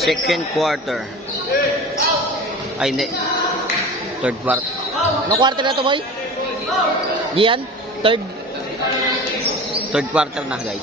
Second quarter. Ay, hindi. Third quarter. Anong quarter na to, boy? Gian? Third quarter na, guys.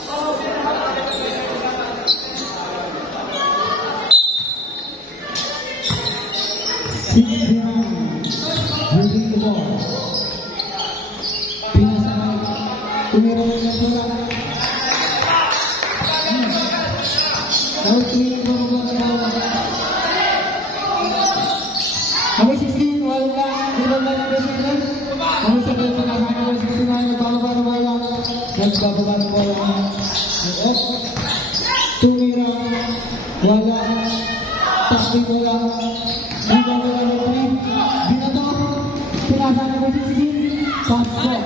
Tumira, wala, takbi wala, hindi wala referee, binato, pinasa na ba 16, pasok.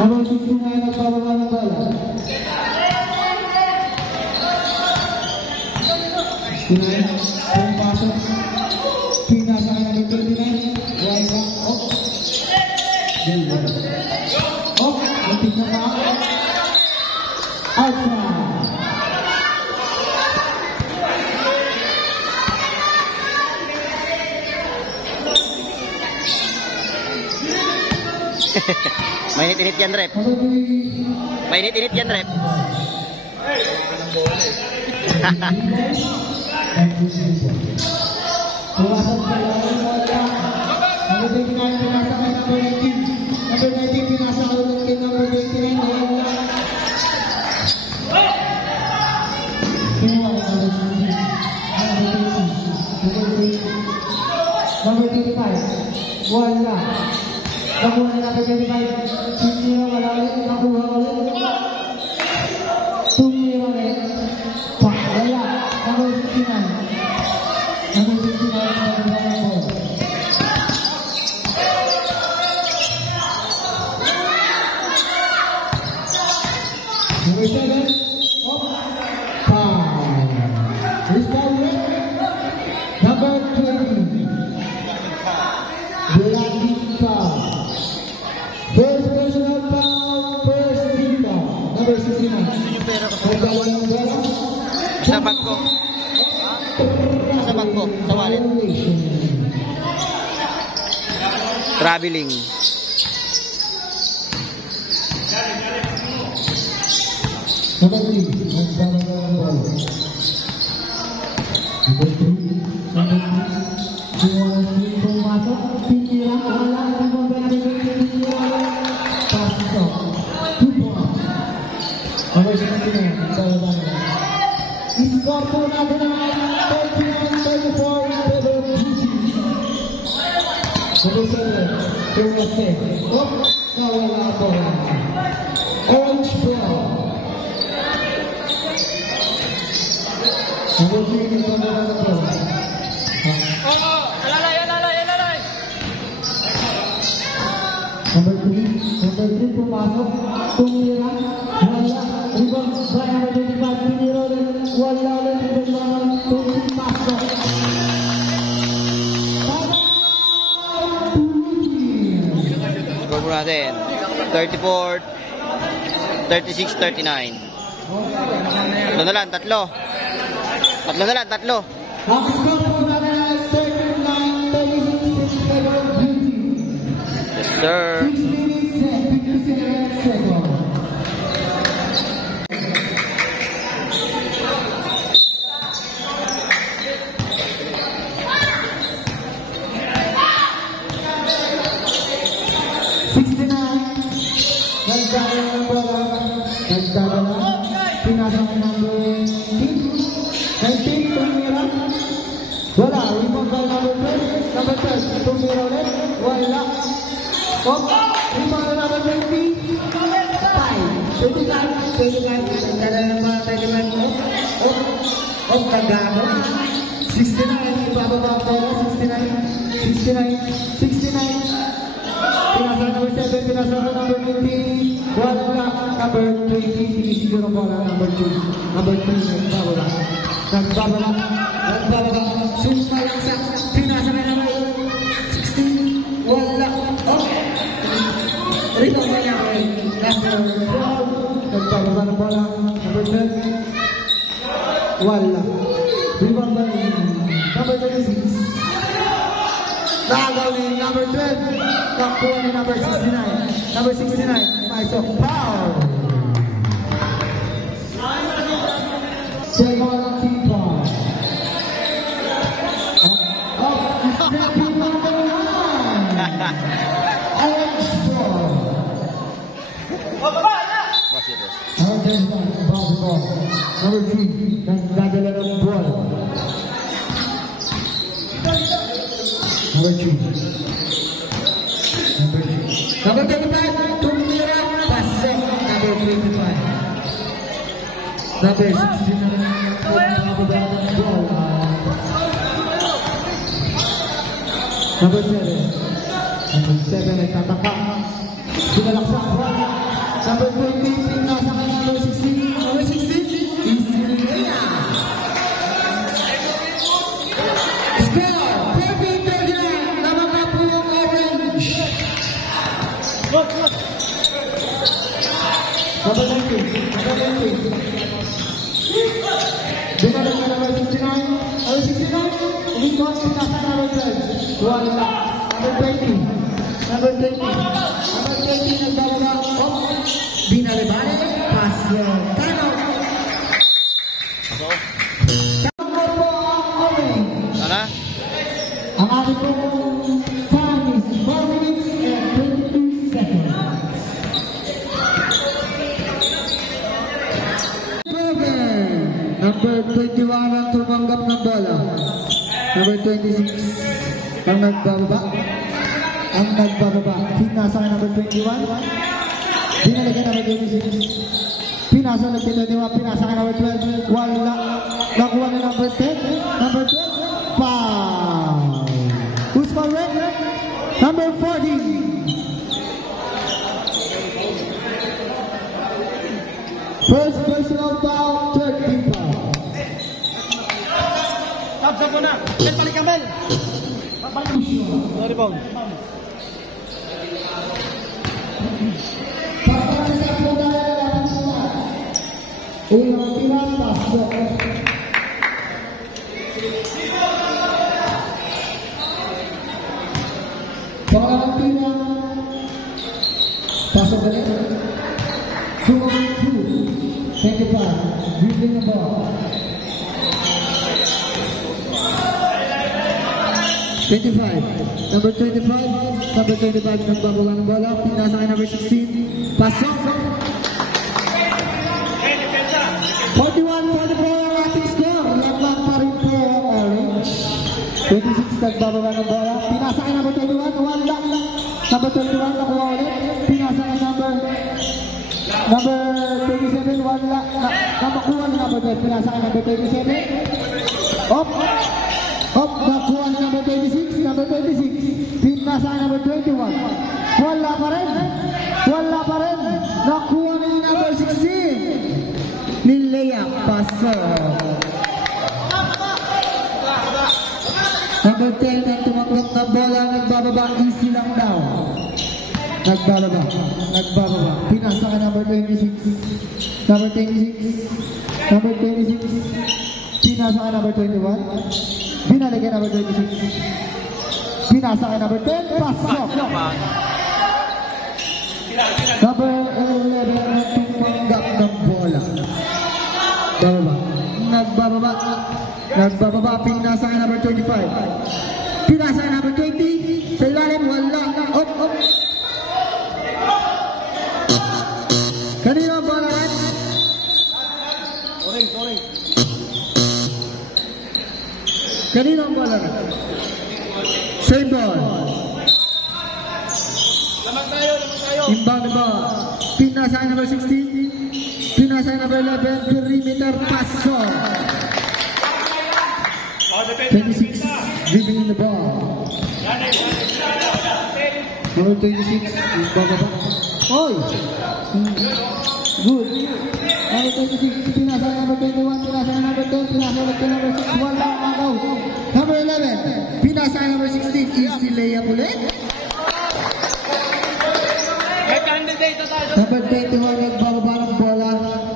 Habang 16 ngayon nagbababa ng bola. 69, pasok, pinasa na ba 29, wala, natin na pa, out na. Mainit-init yan, rep. Mainit-init yan, rep. Number 25, wala. Nakuha na number 25, tumira wala ulit, nakuha ulit. Tumira ulit, wala. Number 69, number 69, number 7, up, 5. Who's that with? Number 20. First personal foul, first team foul. Number 69. Sa bag ko. Sa bag ko. Sa wallet. Traveling. Number 3. Number 3. Pumasok, pinira, wala, pasok, 2 points. Number 69, score po natin ang 39-34 in favor of GG. Number 7, Tumase, nawala po. Orange ball. Number 3, nawala po. Number 3 pumasok, tumira, wala, rebound, Brian Rodriguez, pinira ulit, wala ulit, rebound, pasok. Score natin, 34, 36, 39. Tatlo na lang, tatlo. Tatlo na lang, tatlo. Ang score po natin ay 39-36. Yes, sir. 6 minutes and 57 seconds. Pinasok ng number 19, tumira. Wala, rebound by number 12. Number 12, tumira ulit. Wala. Rebound na number 20. 5. 25. Kada ng mga 25. Kagano. 69. Ibababa po. 69. Pinasok number 7. Pinasok number 20. Wala. Number 20, sinisiguro ng bola, number 2. Number 3, nagbabala. Sumpa lang sa pinasa na naman. 16, wala. Rito ba niya ko eh. Number 12, nagbabala ng bola. Number 10. Wala. Rebound by number 36. Nagaw ni number 12. Nakuha ni number 69. Number 69. Maisok foul. Second keeper. Stepping on the line. Alex Ball. Number 3, nagdadala ng ball. Number 3. Number 25, tumira, pasok. Number 25. Number 16, nagdadala ng ball. Number 7. Number 7, nagtataka. Sinalaksak. Number 20, nasa kay number 16. Number 16, Isilea. Score, 30-39. Namaka po yung orange. Number 19. Number 19. Dinala ka number 69. Number 69, Lincoln, pinasa number 12. Wala. Number 20. Number 20. Number 20, nagdalawa. Binalibali, pass time out. Tama po ang orange. Ano? Ang ating pong time is 4 minutes and 22 seconds. Number 21 ang tumanggap ng bola. Number 26 ang nagbababa. Ang nagbababa. Pinasa ka number 21. Binalikan number 26. Pinasa ng 21. Pinasa ka number 12. Wala. Nakuha na number 10. Number 12. Foul. Who's correct? Number 40. First personal foul, third people. Tabsa po na. Bel, balik ka, Bel. Sorry po. Papasok po tayo. Unang pinapasok. Pangalang pina. Pasok ulit. 2-2. 25. Dribbling the ball. 25. Number 25. Number 25 nagbabawa ng bola. Pinasa kay number 16. Pasok. 41-44 ang ating score. Lamang pa rin po orange. 26 nagbabawa ng bola. Pinasa kay number 21. Wala. Number 21 nakuha ulit. Pinasa kay number 27. Wala. Namakuha ni number 12. Pinasa kay number 27. Op. Op. Nakuha ni number 26. Number 26. Pinasa kay number 21. Wala pa rin. Wala pa rin. Nakuha ni number 16. Nilea pasok. Number 10 ang tumaklok na bola. Nagbababa. Easy lang daw. Nagbababa. Nagbababa. Pinasa ka number 26. Number 26. Number 26. Pinasa ka number 21. Binalik ka number 26. Pinasa ka number 10. Pasok. Number 11 ang tumanggap ng bola. Bababa. Nagbababa. Nagbababa. Pinasa ka number 25. Pinasa ka number 20. Sa ilalim. Wala. Op. Op. Kanino ang bola? Orange. Kanino ang bola? Same ball. Lamang tayo. Inbound ball. Pinasa ang number 16. Pinasa ang number 11. Perimeter pasok. 26. Dribbling the ball. Number 26. Bababa. Oy! Good. Number 26. Pinasa ang number 21. Pinasa ang number 10. Pinasa ulit ang number 6. Wala ang agaw. Number 11. Pinasa ang number 16. Easy layup ulit. Number 21, nagbababa ng bola.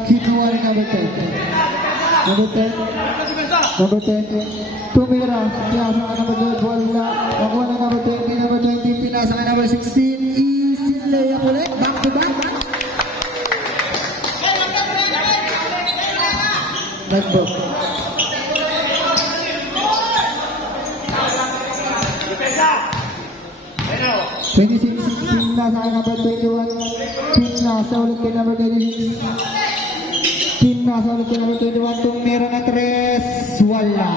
Kinuha ni number 10. Number 10. Number 10. Tumira. Pinasa ka number 12. Wala. Nakuha na number 20. Number 20. Pinasa ka number 16. Easy layup ulit. Back to back. Nagbook. 26, pinasa kay number 21, pinasa ulit kay number 26, pinasa ulit kay number 21, tumira na 3, wala,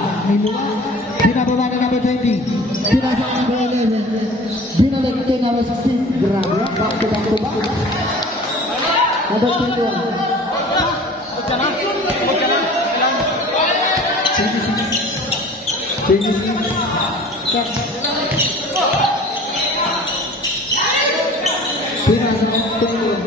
binababa na number 20, pinasa kay number 11, binalik kay number 16, grabe, back to back, number 21, 26, pinasa ng 21.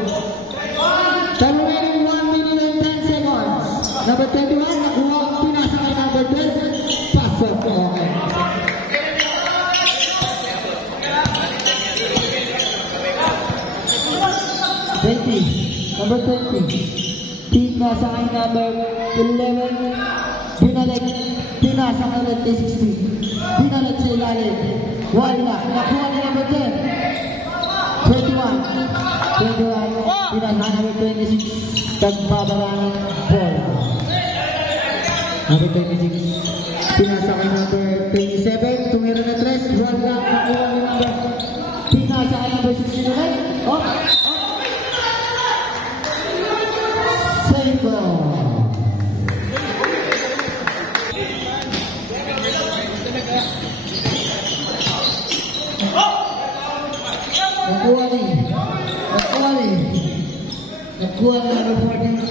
Time remaining 1 minute and 10 seconds. Number 21, nakuha, pinasa kay number 12. Pasok. Okay. Number 20. Pinasa kay number 11. Binalik. Pinasa kay number 16. Binalik sa ilalim. Wala. Nakuha ni number 10. 21, pinasa number 26, nagbabara ng bola. Number 26, pinasa kay number 27, tumira na 3, wala, nakuha ni number, pinasa kay number 16 ulit, save ball. Nakuha ni number 14,